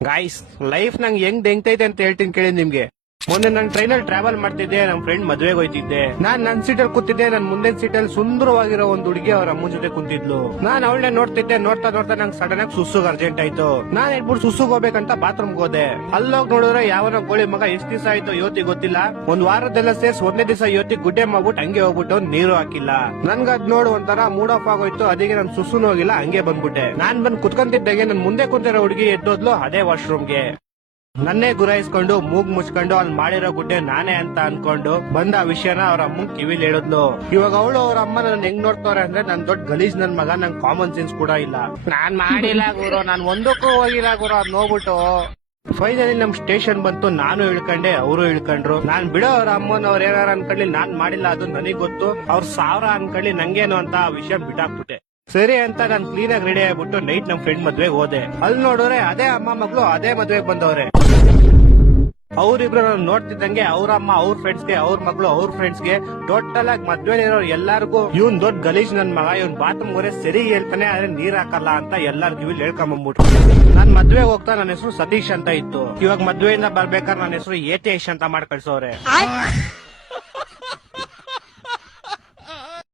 Guys, life ನಂಗೆ ಹೆಂಗ್ ಹೆಂಗ್ತೈತೆ ಅಂತ ಹೇಳ್ತೀನಿ ಕೇಳಿ ನಿಮ್ಗೆ. ಮೊನ್ನೆ ನಾನು ಟ್ರೈನಲ್ಲಿ ಟ್ರಾವೆಲ್ ಮಾಡ್ತಿದ್ದೆ, ನಮ್ ಫ್ರೆಂಡ್ ಮದ್ವೆಗೆ ಹೋಯ್ತಿದ್ದೆ. ನಾನ್ ನನ್ ಸೀಟಲ್ಲಿ ಕೂತಿದ್ದೆ. ನನ್ ಮುಂದಿನ ಸೀಟಲ್ಲಿ ಸುಂದರವಾಗಿರೋ ಒಂದು ಹುಡುಗಿ ಅವ್ರ ಅಮ್ಮನ ಜೊತೆ ಕುಂತಿದ್ಲು. ನಾನ್ ಅವಳನ್ನೇ ನೋಡ್ತಿದ್ದೆ. ನೋಡ್ತಾ ನೋಡ್ತಾ ನಂಗೆ ಸಡನ್ ಆಗಿ ಸುಸುಗ್ ಅರ್ಜೆಂಟ್ ಆಯ್ತು. ನಾನ್ ಹೇಳ್ಬಿಟ್ಟು ಸುಸುಗ್ ಹೋಗ್ಬೇಕಂತ ಬಾತ್ರೂಮ್ಗೆ ಹೋದೆ. ಅಲ್ಲೋಗ್ ನೋಡಿದ್ರೆ ಯಾವನೋ ಗೋಳಿ ಮಗ ಎಷ್ಟ್ ದಿವಸ ಆಯ್ತು ಯೋತಿ ಗೊತ್ತಿಲ್ಲ, ಒಂದ್ ವಾರದೆಲ್ಲ ಸೇರ್ಸ್ ಒಂದೇ ದಿವಸ ಯೋತಿ ಗುಡ್ಡೆ ಮಾಡ್ಬಿಟ್ಟು ಹಂಗೆ ಹೋಗ್ಬಿಟ್ಟು ನೀರು ಹಾಕಿಲ್ಲ. ನನ್ಗ ಅದ್ ನೋಡು ಒಂಥರ ಮೂಡ್ ಆಫ್ ಆಗೋಯ್ತು. ಅದಕ್ಕೆ ನನ್ ಸುಸುನು ಹೋಗಿಲ್ಲ, ಹಂಗೆ ಬಂದ್ಬಿಟ್ಟೆ. ನಾನ್ ಬಂದ್ ಕುತ್ಕೊಂತಿದ್ದಾಗೆ ನನ್ ಮುಂದೆ ಕುಂತಿರೋ ಹುಡುಗಿ ಎದ್ದೋದ್ಲು ಅದೇ ವಾಶ್ರೂಮ್ಗೆ. ನನ್ನೇ ಗುರಾಯಿಸ್ಕೊಂಡು ಮೂಗ್ ಮುಚ್ಕೊಂಡು ಅಲ್ಲಿ ಮಾಡಿರೋ ಗುಡ್ಡೆ ನಾನೇ ಅಂತ ಅನ್ಕೊಂಡು ಬಂದ ಆ ವಿಷಯನ ಅವ್ರ ಅಮ್ಮನ್ ಕಿವಿಲ್ ಹೇಳಿದ್ಲು. ಇವಾಗ ಅವಳು ಅವ್ರ ಅಮ್ಮ ನನ್ ಹೆಂಗ್ ನೋಡ್ತವ್ರೆ ಅಂದ್ರೆ ನನ್ ದೊಡ್ಡ ಗಲೀಜ್ ನನ್ ಮಗ, ನಂಗೆ ಕಾಮನ್ ಸೆನ್ಸ್ ಕೂಡ ಇಲ್ಲ. ನಾನ್ ಮಾಡಿಲ್ಲ ಗುರು, ನಾನ್ ಒಂದಕ್ಕೂ ಹೋಗಿಲ್ಲ ಗುರು. ಅದ್ ನೋಡ್ಬಿಟ್ಟು ಫೈನಲಿ ನಮ್ ಸ್ಟೇಷನ್ ಬಂತು. ನಾನು ಇಳ್ಕೊಂಡೆ, ಅವರು ಇಳ್ಕೊಂಡ್ರು. ನಾನ್ ಬಿಡೋ ಅವ್ರ ಅಮ್ಮನ ಅವ್ರ ಏನಾರ ಅನ್ಕೊಳ್ಳಿ, ನಾನ್ ಮಾಡಿಲ್ಲ ಅದು ನನಗ್ ಗೊತ್ತು. ಅವ್ರ ಸಾವಿರ ಅನ್ಕೊಳ್ಳಿ, ನಂಗೇನು ಅಂತ ಆ ವಿಷಯ ಬಿಟ್ಟಾಕ್ಬಿಟ್ಟೆ. ಸರಿ ಅಂತ ನಾನ್ ಕ್ಲೀನ್ ಆಗಿ ರೆಡಿ ಆಗ್ಬಿಟ್ಟು ನೈಟ್ ನಮ್ ಫ್ರೆಂಡ್ ಮದ್ವೆಗೆ ಹೋದೆ. ಅಲ್ಲಿ ನೋಡಿದ್ರೆ ಅದೇ ಅಮ್ಮ ಮಗಳು ಅದೇ ಮದ್ವೆಗೆ ಬಂದವ್ರೆ. ಅವ್ರಿಬ್ರು ನೋಡ್ತಿದ್ದಂಗೆ ಅವ್ರ ಅಮ್ಮ ಅವ್ರ ಫ್ರೆಂಡ್ಸ್ಗೆ, ಅವ್ರ ಮಗಳು ಅವ್ರ ಫ್ರೆಂಡ್ಸ್ಗೆ, ಟೋಟಲ್ ಆಗಿ ಮದ್ವೆ ಇರೋರು ಎಲ್ಲಾರ್ಗು ಇವ್ನ್ ದೊಡ್ಡ ಗಲೀಜ್ ನನ್ ಮಗ, ಇವ್ನ್ ಬಾತ್ರೂಮ್ ಹೋರೆ ಸರಿ ಹೇಳ್ತಾನೆ ಆದ್ರೆ ನೀರ್ ಹಾಕಲ್ಲ ಅಂತ ಎಲ್ಲಾರ್ ಕಿವಿಲ್ ಹೇಳ್ಕೊಂಬಂದ್ಬಿಟ್ರು. ನಾನ್ ಮದ್ವೆಗೆ ಹೋಗ್ತಾ ನನ್ನ ಹೆಸರು ಸತೀಶ್ ಅಂತ ಇತ್ತು. ಇವಾಗ ಮದ್ವೆಯಿಂದ ಬರ್ಬೇಕಾದ್ರೆ ನನ್ನ ಹೆಸರು ಏತೇಶ್ ಅಂತ ಮಾಡಿ ಕಳ್ಸೋರೆ.